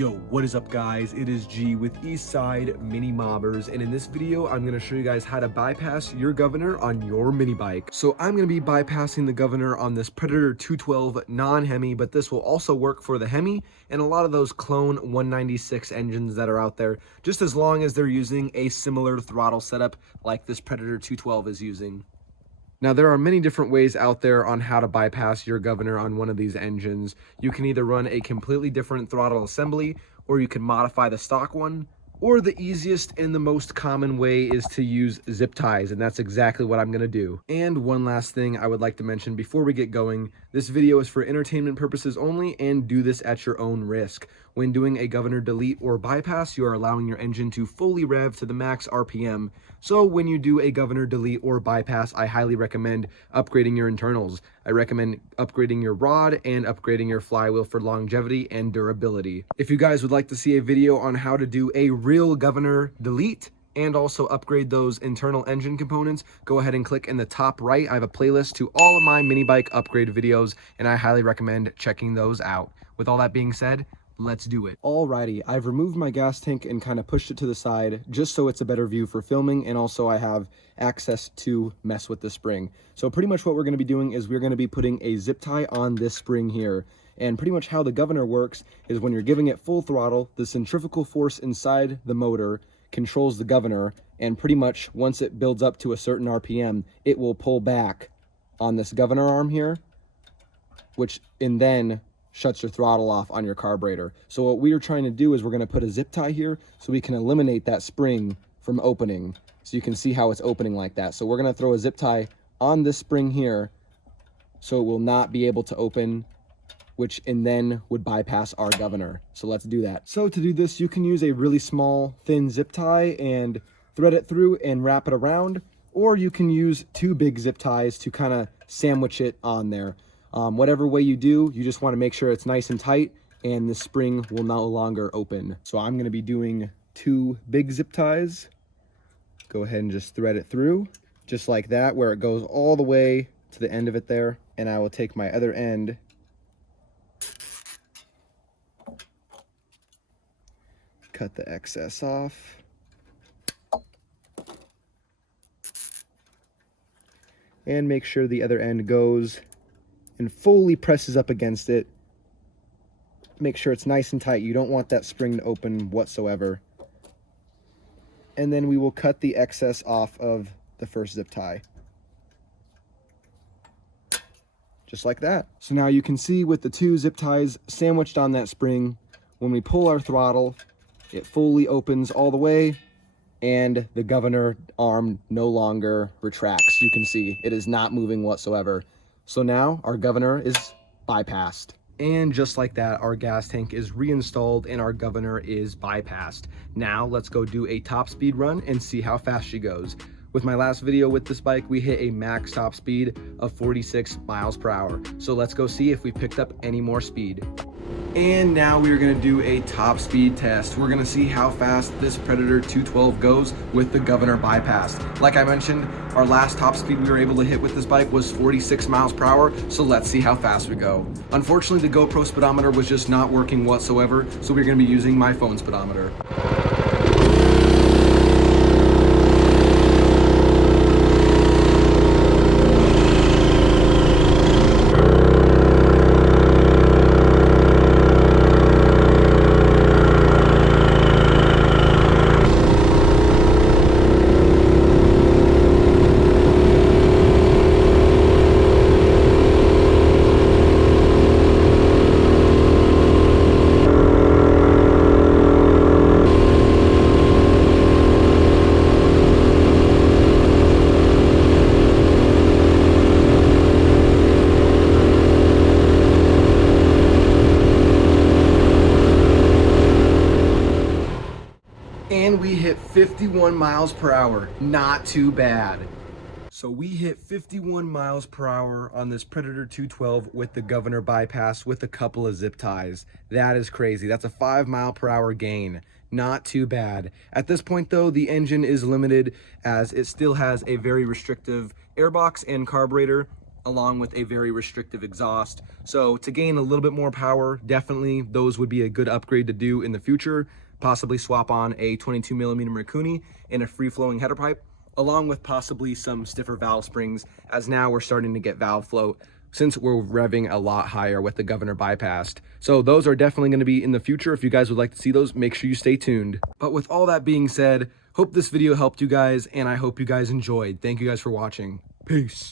Yo, what is up guys? It is G with EastSideMiniMobberz, and in this video I'm going to show you guys how to bypass your governor on your mini bike. So I'm going to be bypassing the governor on this Predator 212 non-Hemi, but this will also work for the Hemi and a lot of those clone 196 engines that are out there, just as long as they're using a similar throttle setup like this Predator 212 is using. Now, there are many different ways out there on how to bypass your governor on one of these engines. You can either run a completely different throttle assembly, or you can modify the stock one, or the easiest and the most common way is to use zip ties, and that's exactly what I'm going to do. And one last thing I would like to mention before we get going, this video is for entertainment purposes only, and do this at your own risk. When doing a governor delete or bypass, you are allowing your engine to fully rev to the max RPM. So when you do a governor delete or bypass, I highly recommend upgrading your internals. I recommend upgrading your rod and upgrading your flywheel for longevity and durability. If you guys would like to see a video on how to do a real governor delete and also upgrade those internal engine components, go ahead and click in the top right. I have a playlist to all of my mini bike upgrade videos, and I highly recommend checking those out. With all that being said, let's do it. Alrighty, I've removed my gas tank and kind of pushed it to the side just so it's a better view for filming, and also I have access to mess with the spring. So pretty much what we're going to be doing is we're going to be putting a zip tie on this spring here. And pretty much how the governor works is when you're giving it full throttle, the centrifugal force inside the motor controls the governor, and pretty much once it builds up to a certain RPM, it will pull back on this governor arm here, which then shuts your throttle off on your carburetor. So what we are trying to do is we're going to put a zip tie here so we can eliminate that spring from opening. So you can see how it's opening like that. So we're going to throw a zip tie on this spring here so it will not be able to open, which then would bypass our governor. So let's do that. So to do this, you can use a really small thin zip tie and thread it through and wrap it around, or you can use two big zip ties to kind of sandwich it on there. Whatever way you do, you just want to make sure it's nice and tight and the spring will no longer open. So I'm going to be doing two big zip ties. Go ahead and just thread it through just like that, where it goes all the way to the end of it there. And I will take my other end, cut the excess off, and make sure the other end goes and fully presses up against it. Make sure it's nice and tight. You don't want that spring to open whatsoever. And then we will cut the excess off of the first zip tie. Just like that. So now you can see with the two zip ties sandwiched on that spring, when we pull our throttle, it fully opens all the way, and the governor arm no longer retracts. You can see it is not moving whatsoever. So now our governor is bypassed. And just like that, our gas tank is reinstalled and our governor is bypassed. Now let's go do a top speed run and see how fast she goes. With my last video with this bike, we hit a max top speed of 46 miles per hour. So let's go see if we picked up any more speed. And now we're going to do a top speed test. We're going to see how fast this Predator 212 goes with the governor bypassed. Like I mentioned, our last top speed we were able to hit with this bike was 46 miles per hour, so let's see how fast we go. Unfortunately, the GoPro speedometer was just not working whatsoever, so we're going to be using my phone speedometer. And we hit 51 miles per hour, not too bad. So we hit 51 miles per hour on this Predator 212 with the governor bypass with a couple of zip ties. That is crazy. That's a 5 mile per hour gain. Not too bad. At this point though, the engine is limited as it still has a very restrictive airbox and carburetor. along with a very restrictive exhaust. So to gain a little bit more power, definitely those would be a good upgrade to do in the future. Possibly swap on a 22mm Marconi and a free-flowing header pipe, along with possibly some stiffer valve springs, as now we're starting to get valve float since we're revving a lot higher with the governor bypassed. So those are definitely going to be in the future. If you guys would like to see those, make sure you stay tuned. But with all that being said, hope this video helped you guys, and I hope you guys enjoyed. Thank you guys for watching. Peace.